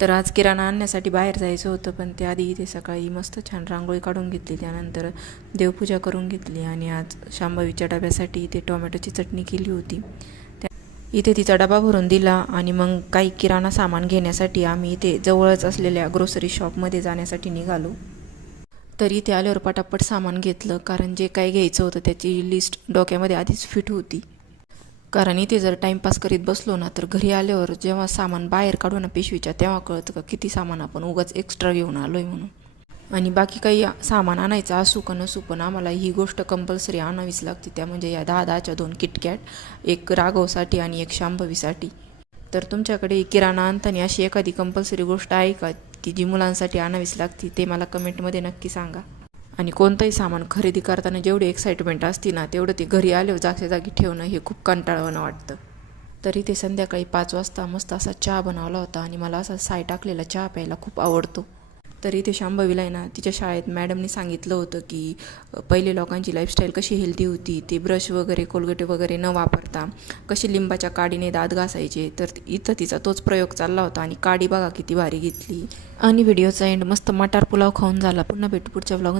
तर आज किराणा आणण्यासाठी बाहेर जायचं होतं, पण त्याआधी इथे सकाळी मस्त छान रांगोळी काढून घेतली, त्यानंतर देवपूजा करून घेतली आणि आज शांभवीच्या डब्यासाठी इथे टोमॅटोची चटणी केली होती. इथे तिचा डबा भरून दिला आणि मग काही किराणा सामान घेण्यासाठी आम्ही इथे जवळच असलेल्या ग्रोसरी शॉपमध्ये जाण्यासाठी निघालो. तर इथे आल्यावर पटापट सामान घेतलं, कारण जे काही घ्यायचं होतं त्याची लिस्ट डोक्यामध्ये आधीच फिट होती. कारण इथे जर टाईमपास करीत बसलो ना, तर घरी आल्यावर जेव्हा सामान बाहेर काढू ना पिशवीच्या, तेव्हा कळतं का किती सामान आपण उगाच एक्स्ट्रा घेऊन आलो आहे म्हणून. आणि बाकी काही सामान आणायचं असू का नसू, पण आम्हाला ही गोष्ट कंपल्सरी आणावीच लागते. त्या म्हणजे या 10-10च्या 2 किटकॅट, एक राघवसाठी आणि एक शांभवीसाठी. तर तुमच्याकडे किराणा आणताना अशी एखादी कंपल्सरी गोष्ट आहे का की जी मुलांसाठी आणावीच लागते, ते मला कमेंटमध्ये नक्की सांगा. आणि कोणतंही सामान खरेदी करताना जेवढी एक्साइटमेंट असते ना, तेवढं ते घरी आल्यावर जागच्या जागी ठेवणं हे खूप कंटाळवाणं वाटतं. तरी ते संध्याकाळी 5 वाजता मस्त असा चहा बनवला होता आणि मला असा साय टाकलेला चहा प्यायला खूप आवडतो. तरी ते शांभवीला आहे ना, तिच्या शाळेत मॅडमनी सांगितलं होतं की पहिले लोकांची लाईफस्टाईल कशी हेल्दी होती, ते ब्रश वगैरे कोलगेट वगैरे न वापरता कशी लिंबाच्या काडीने दात घासायचे. तर इथं तिचा तोच प्रयोग चालला होता आणि काडी बघा किती भारी घेतली. आणि व्हिडिओचा एंड मस्त मटार पुलाव खाऊन झाला. पुन्हा भेटू पुढच्या व्लॉग.